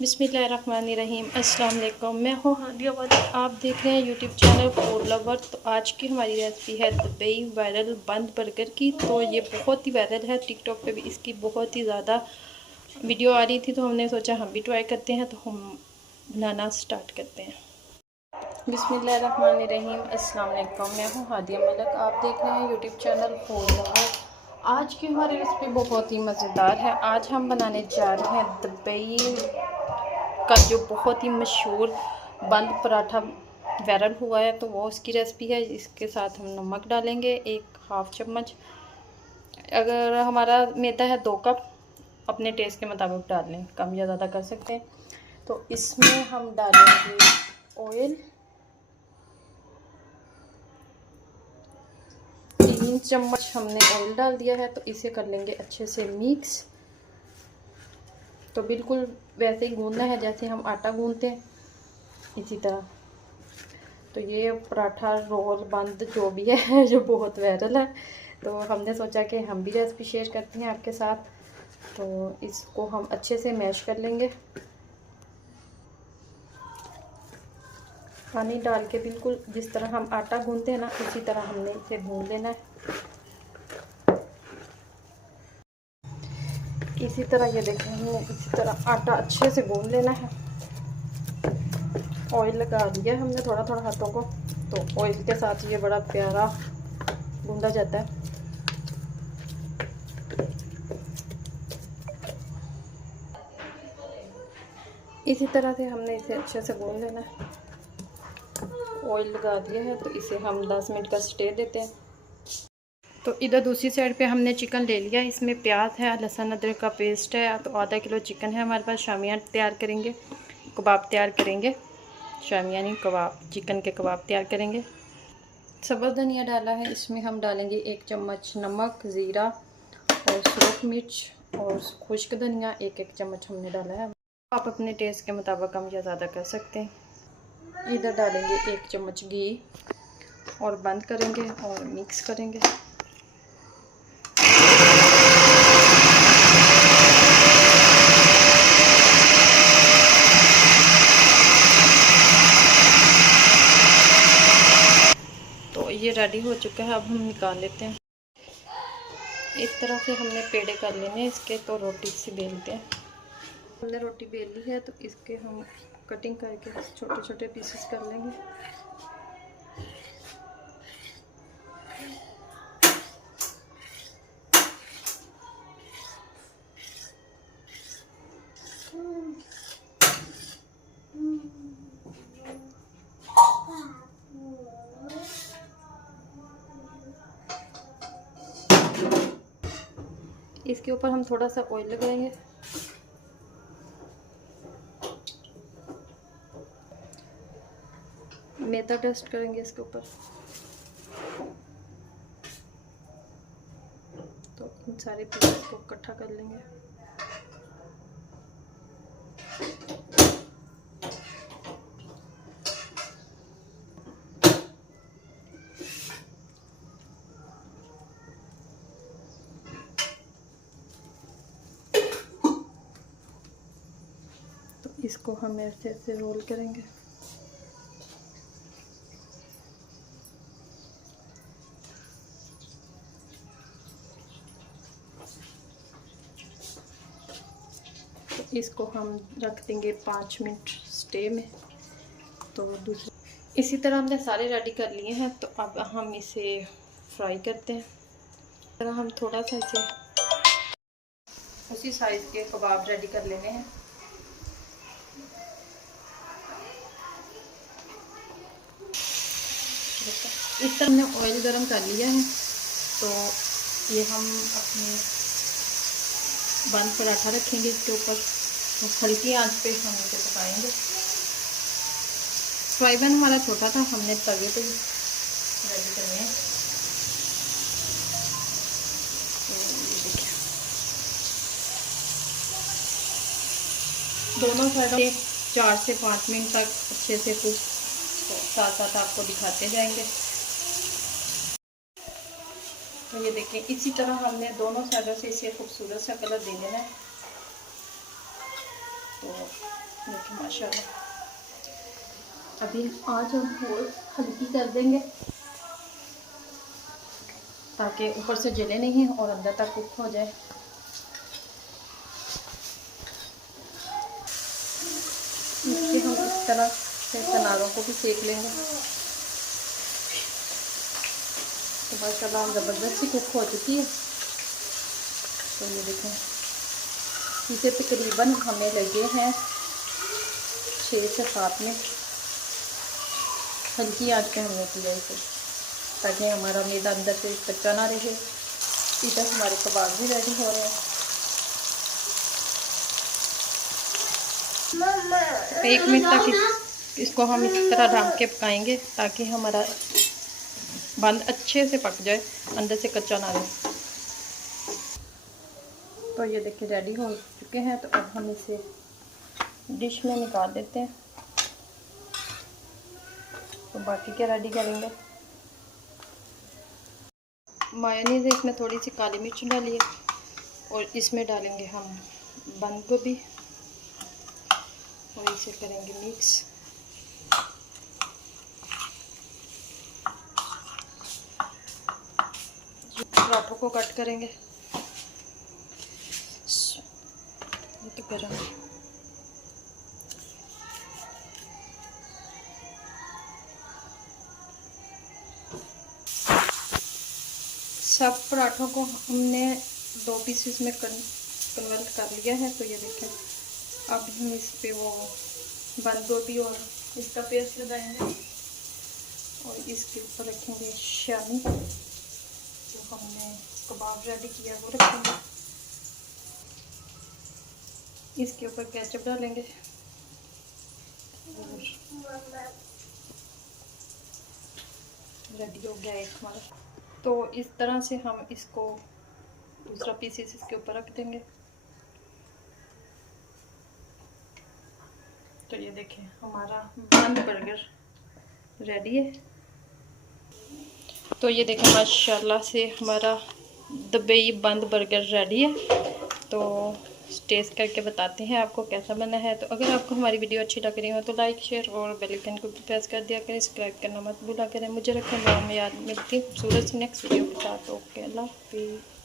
बिस्मिल्लाहिर्रहमानिर्रहीम। अस्सलाम वालेकुम। मैं हूँ हादिया वाली, आप देख रहे हैं यूट्यूब चैनल फूड लवर। तो आज की हमारी रेसिपी है दुबई वायरल बंद बर्गर की। तो ये बहुत ही वायरल है, टिकटॉक पे भी इसकी बहुत ही ज़्यादा वीडियो आ रही थी, तो हमने सोचा हम भी ट्राई करते हैं। तो हम बनाना स्टार्ट करते हैं। बिस्मिल्लाहिर्रहमानिर्रहीम। अस्सलाम वालेकुम। मैं हूँ हादिया मलिक, आप देख रहे हैं यूट्यूब चैनल फूड लवर। आज की हमारी रेसिपी बहुत ही मज़ेदार है। आज हम बनाने जा रहे हैं दुबई का जो बहुत ही मशहूर बंद पराठा वायरल हुआ है, तो वो उसकी रेसिपी है। इसके साथ हम नमक डालेंगे 1/2 चम्मच। अगर हमारा मैदा है 2 कप, अपने टेस्ट के मुताबिक डाल लें, कम या ज़्यादा कर सकते हैं। तो इसमें हम डालेंगे ऑयल 3 चम्मच हमने ऑयल डाल दिया है। तो इसे कर लेंगे अच्छे से मिक्स। तो बिल्कुल वैसे ही गूंदना है जैसे हम आटा गूंदते हैं, इसी तरह। तो ये पराठा रोल बंद जो भी है जो बहुत वायरल है, तो हमने सोचा कि हम भी रेसिपी शेयर करते हैं आपके साथ। तो इसको हम अच्छे से मैश कर लेंगे, पानी डाल के। बिल्कुल जिस तरह हम आटा गूंदते हैं ना, उसी तरह हमने इसे गूंद लेना है। इसी तरह ये देखें, हमने इसी तरह आटा अच्छे से गूंद लेना है। ऑयल लगा दिया हमने थोड़ा थोड़ा हाथों को, तो ऑयल के साथ ये बड़ा प्यारा गूंदा जाता है। इसी तरह से हमने इसे अच्छे से गूंद लेना है। ऑयल लगा दिया है, तो इसे हम 10 मिनट का स्टे देते हैं। तो इधर दूसरी साइड पे हमने चिकन ले लिया। इसमें प्याज है, लहसुन अदरक का पेस्ट है। तो आधा किलो चिकन है हमारे पास। शामियान तैयार करेंगे, कबाब तैयार करेंगे। शामियानी कबाब, चिकन के कबाब तैयार करेंगे। सब्ज़ धनिया डाला है, इसमें हम डालेंगे 1 चम्मच नमक, ज़ीरा और सूरख मिर्च और खुश्क धनिया 1-1 चम्मच हमने डाला है। आप अपने टेस्ट के मुताबिक कम या ज़्यादा कर सकते हैं। इधर डालेंगे 1 चम्मच घी और बंद करेंगे और मिक्स करेंगे। तो ये रेडी हो चुका है, अब हम निकाल लेते हैं। इस तरह से हमने पेड़े कर लेने हैं इसके। तो रोटी से बेलते हैं। हमने रोटी बेल ली है, तो इसके हम कटिंग करके छोटे छोटे पीसेस कर लेंगे। इसके ऊपर हम थोड़ा सा ऑयल लगाएंगे। मैदा डस्ट करेंगे इसके ऊपर। तो इन सारे पीसेस को इकट्ठा कर लेंगे। तो इसको हम ऐसे ऐसे रोल करेंगे। इसको हम रख देंगे 5 मिनट स्टे में। तो दूसरे इसी तरह हमने सारे रेडी कर लिए हैं। तो अब हम इसे फ्राई करते हैं। इस तरह हम थोड़ा सा इसे उसी साइज़ के कबाब रेडी कर लेने हैं। इस तरह हमने ऑयल गरम कर लिया है। तो ये हम अपने बंद पराठा रखेंगे इसके ऊपर। तो हल्की आंच पे हम इसे पकाएंगे। फ्राई पैन हमारा छोटा था, हमने तवे पे रेडी करने हैं। तो दोनों साइड 4 से 5 मिनट तक अच्छे से कुक, साथ साथ आपको दिखाते जाएंगे। तो ये देखें, इसी तरह हमने दोनों साइडों से इसे खूबसूरत सा कलर दे देना है। तो देखिए माशाल्लाह। अभी आज हम और हल्की कर देंगे ताकि ऊपर से जले नहीं और अंदर तक कुक हो जाए। इसके हम इस तरह से किनारों को भी सेक लेंगे। तो माशाल्लाह ज़बरदस्ती कुक हो चुकी है। तो ये देखें, इसे तकरीबन हमें लगे हैं 6 से 7 मिनट। हल्की आंच पे हमने किया इसे ताकि हमारा मैदा अंदर से कच्चा ना रहे। इधर हमारे कबाब भी रेडी हो रहे हैं। 1 मिनट तक इसको हम इस तरह ढक के पकाएंगे ताकि हमारा बंद अच्छे से पक जाए, अंदर से कच्चा ना रहे। तो ये देखिए रेडी हो चुके हैं। तो अब हम इसे डिश में निकाल देते हैं। तो बाकी क्या रेडी करेंगे, मायोनीज़ है, इसमें थोड़ी सी काली मिर्च डालिए और इसमें डालेंगे हम बंद गोभी और इसे करेंगे मिक्स। पराठों को कट करेंगे। ये तो गरम है। सब पराठों को हमने 2 पीसेस में कन्वर्ट कर लिया है। तो ये देखें, अब हम इस पे वो बंद गोभी और इसका पेस्ट लगाएंगे और इसके ऊपर रखेंगे शामी, जो हमने कबाब रेडी किया वो रखेंगे। इसके ऊपर केचप डालेंगे और रेडी हो गया एक हमारा। तो इस तरह से हम इसको दूसरा पीसेस इसके ऊपर रख देंगे। तो ये देखें, हमारा बंद बर्गर रेडी है। तो ये देखें माशाल्लाह से हमारा दुबई बंद बर्गर रेडी है। तो टेस्ट करके बताते हैं आपको कैसा बना है। तो अगर आपको हमारी वीडियो अच्छी लग रही हो तो लाइक शेयर और बेल आइकन को भी प्रेस कर दिया करें। सब्सक्राइब करना मत भूला करें। मुझे रखें, मैं याद मिलती खूबसूरत नेक्स्ट वीडियो के साथ। ओके, अल्लाह हाफिज़।